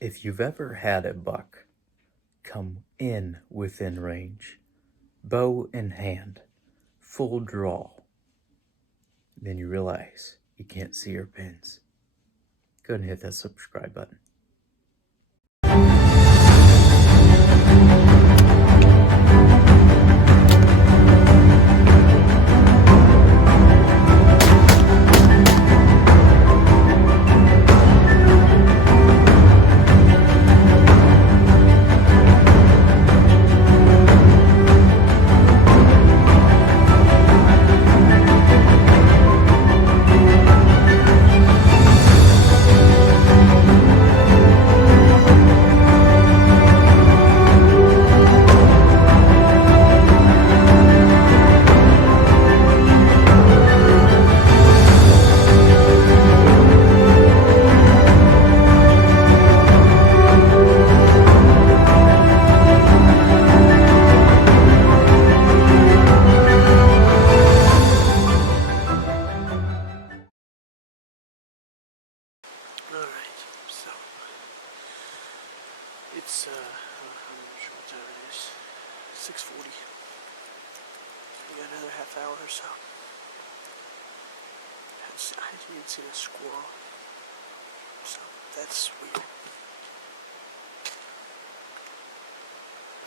If you've ever had a buck come in within range, bow in hand, full draw, then you realize you can't see your pins. Go ahead and hit that subscribe button. Alright, so it's I'm not sure what time it is. 6:40. We got another half hour or so. I haven't even seen a squirrel, so that's weird.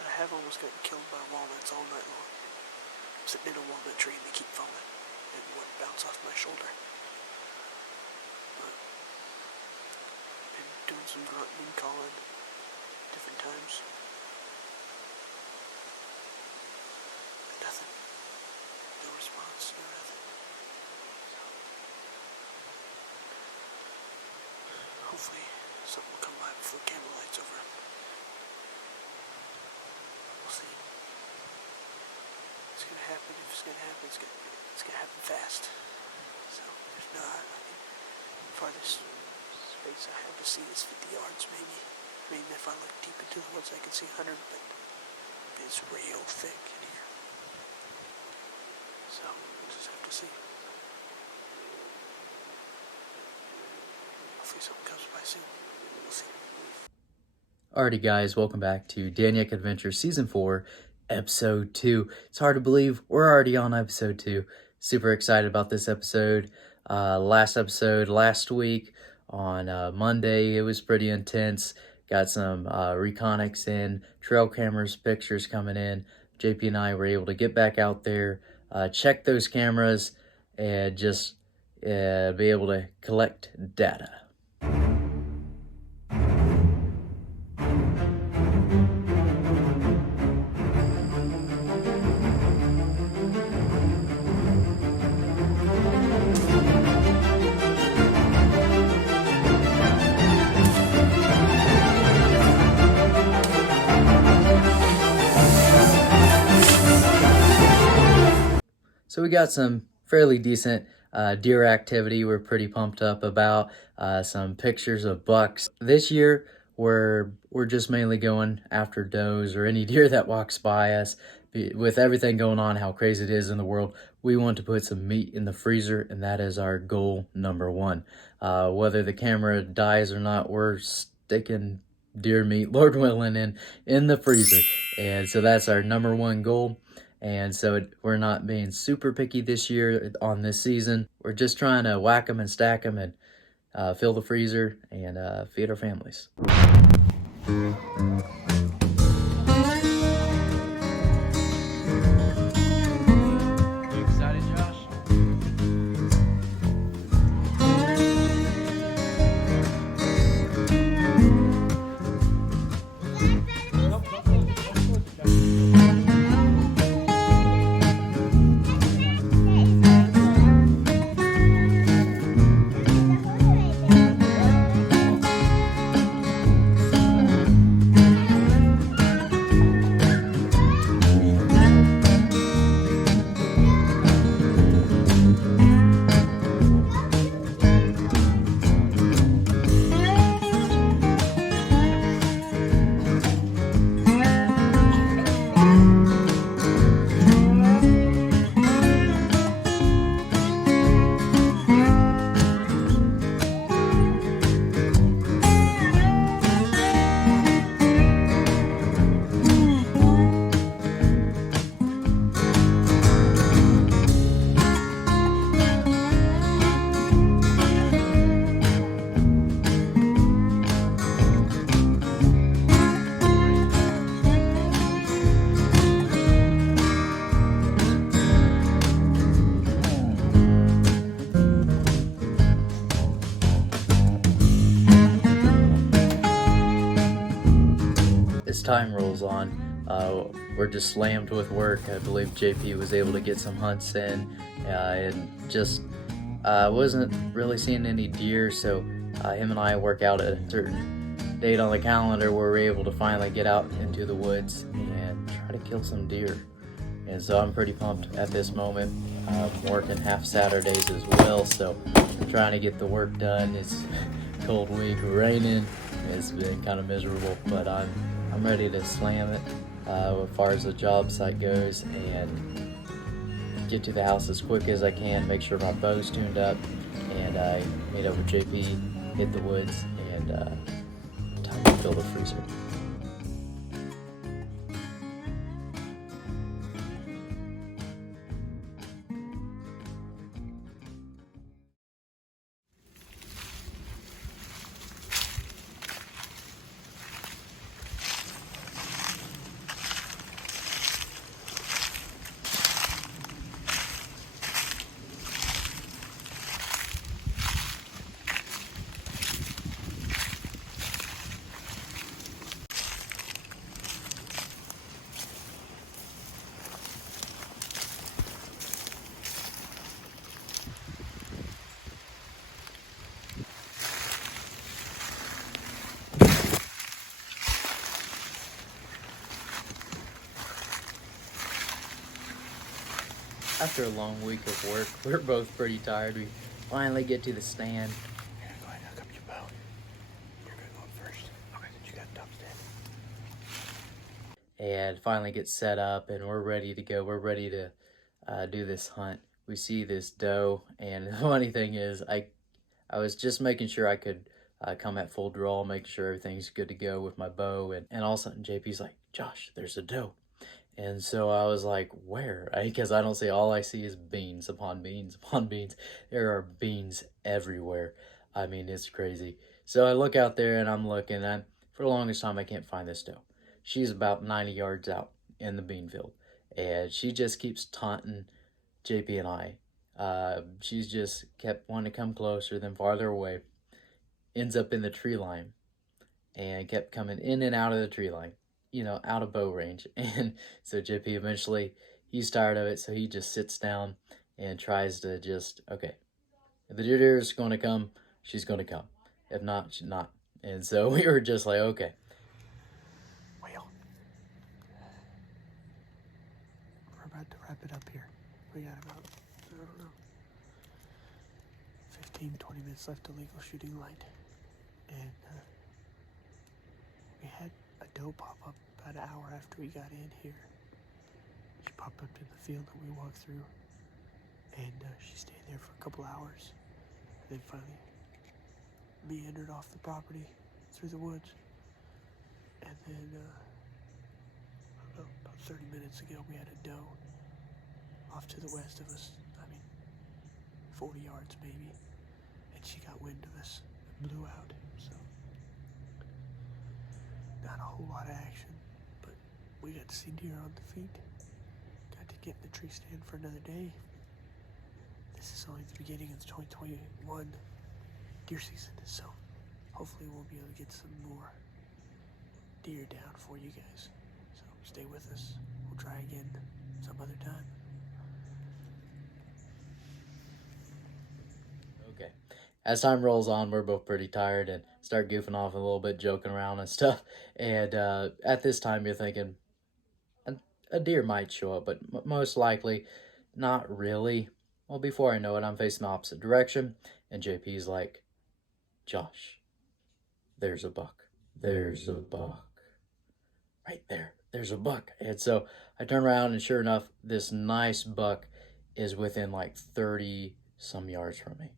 I have almost gotten killed by walnuts all night long. I'm sitting in a walnut tree and they keep falling and one bounce off my shoulder. Doing some grunting and calling different times. Nothing. No response, no nothing. So, hopefully something will come by before camera light's over. We'll see. It's gonna happen. If it's gonna happen, it's gonna happen fast. So there's not. Farthest space I have to see is 50 yards, maybe. Maybe if I look deep into the woods, I can see 100, but it's real thick in here. So we'll just have to see. Hopefully something comes by soon. We'll see. Alrighty guys, welcome back to DANYECK Adventure Season 4, Episode 2. It's hard to believe we're already on Episode 2. Super excited about this episode. Last episode last week on Monday, it was pretty intense. Got some reconics in, trail cameras, pictures coming in. JP and I were able to get back out there, check those cameras, and just be able to collect data. So we got some fairly decent deer activity we're pretty pumped up about. Some pictures of bucks. This year, we're just mainly going after does or any deer that walks by us. With everything going on, how crazy it is in the world, we want to put some meat in the freezer, and that is our goal number one. Whether the camera dies or not, we're sticking deer meat, Lord willing, in the freezer. And so that's our number one goal. And so we're not being super picky this year on this season. We're just trying to whack them and stack them and fill the freezer and feed our families. You excited, Josh? as time rolls on, we're just slammed with work. I believe JP was able to get some hunts in, and just wasn't really seeing any deer, so him and I work out at a certain date on the calendar where we're able to finally get out into the woods and try to kill some deer. And so I'm pretty pumped at this moment. I'm working half Saturdays as well, so I'm trying to get the work done. It's a cold week, raining. It's been kind of miserable, but I'm ready to slam it as far as the job site goes and get to the house as quick as I can, make sure my bow's tuned up, and I meet up with JP, hit the woods, and time to fill the freezer. After a long week of work, we're both pretty tired. We finally get to the stand. Here, go ahead, hook up your bow. You're gonna go first. Okay, then you got top stand. And finally get set up, and we're ready to go. We're ready to do this hunt. We see this doe, and the funny thing is, I was just making sure I could come at full draw, make sure everything's good to go with my bow, and all of a sudden JP's like, "Josh, there's a doe." And so I was like, where? Because I don't see, all I see is beans upon beans upon beans. There are beans everywhere. I mean, it's crazy. So I look out there and I'm looking, and for the longest time I can't find this doe. She's about 90 yards out in the bean field, and she just keeps taunting JP and I. She's just kept wanting to come closer, then farther away. Ends up in the tree line and kept coming in and out of the tree line, you know, out of bow range. And so JP eventually, he's tired of it, so he just sits down and tries to just, okay, if the deer is going to come, she's going to come. If not, she's not. And so we were just like, okay. Well, we're about to wrap it up here. We got about, I don't know, 15, 20 minutes left to legal shooting light. And we had a doe pop up about an hour after we got in here. She popped up to the field that we walked through, and she stayed there for a couple hours. And then finally meandered off the property through the woods. And then about 30 minutes ago, we had a doe off to the west of us. I mean, 40 yards maybe. And she got wind of us and blew out. So not a whole lot of action, but we got to see deer on the feet. Got to get in the tree stand for another day. This is only the beginning of the 2021 deer season, so hopefully we'll be able to get some more deer down for you guys. So stay with us. We'll try again some other time. Okay. As time rolls on, we're both pretty tired and start goofing off a little bit, joking around and stuff. And at this time, you're thinking a deer might show up, but most likely not really. Well, before I know it, I'm facing the opposite direction, and JP's like, "Josh, there's a buck. There's a buck. Right there. There's a buck." And so I turn around, and sure enough, this nice buck is within like 30 some yards from me.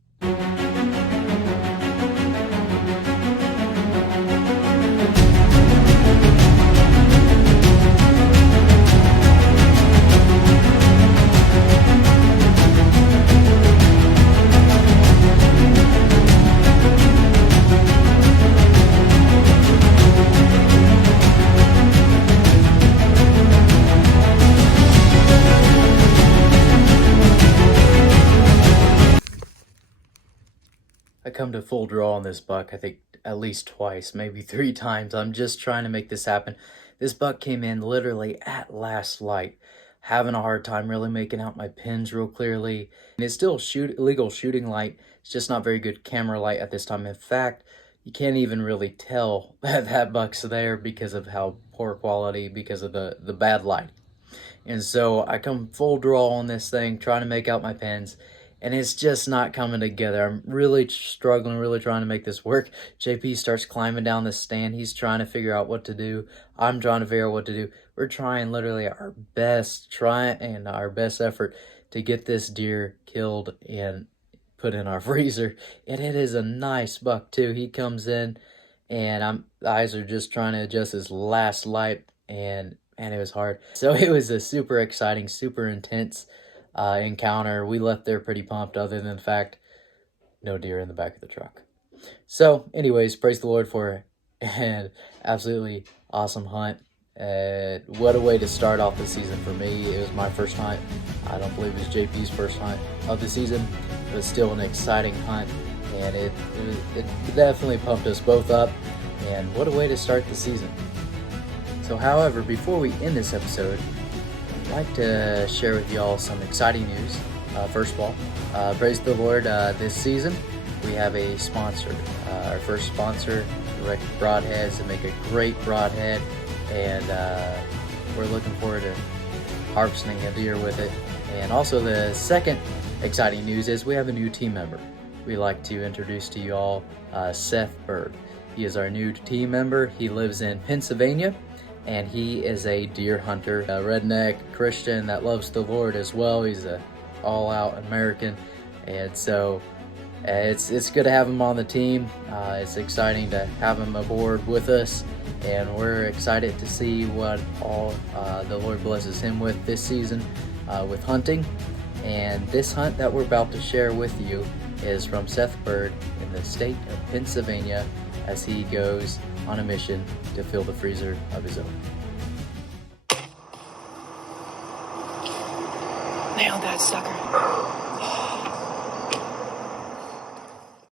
I come to full draw on this buck. I think at least twice, maybe 3 times. I'm just trying to make this happen. This buck came in literally at last light, having a hard time really making out my pins real clearly. And it's still legal shooting light. It's just not very good camera light at this time. In fact, you can't even really tell that that buck's there because of how poor quality, because of the bad light. And so I come full draw on this thing, trying to make out my pins, and it's just not coming together. I'm really struggling, really trying to make this work. JP starts climbing down the stand. He's trying to figure out what to do. I'm trying to figure out what to do. We're trying literally our best, our best effort to get this deer killed and put in our freezer. And it is a nice buck too. He comes in, and eyes are just trying to adjust his last light, and it was hard. So it was a super exciting, super intense encounter. We left there pretty pumped, other than the fact no deer in the back of the truck. So anyways, praise the Lord for an absolutely awesome hunt. What a way to start off the season for me. It was my first hunt. I don't believe it was JP's first hunt of the season. It was still an exciting hunt, and it definitely pumped us both up, and what a way to start the season. So however, before we end this episode, I'd like to share with y'all some exciting news. First of all, praise the Lord, this season we have a sponsor. Our first sponsor, Broadheads, to make a great broadhead, and we're looking forward to harvesting a deer with it. And also the second exciting news is we have a new team member. We'd like to introduce to you all Seth Berg. He is our new team member. He lives in Pennsylvania, and he is a deer hunter, a redneck Christian that loves the Lord as well. He's a all-out American, and so it's good to have him on the team. It's exciting to have him aboard with us, and we're excited to see what all the Lord blesses him with this season with hunting. And this hunt that we're about to share with you is from Seth Berg in the state of Pennsylvania, as he goes on a mission to fill the freezer of his own.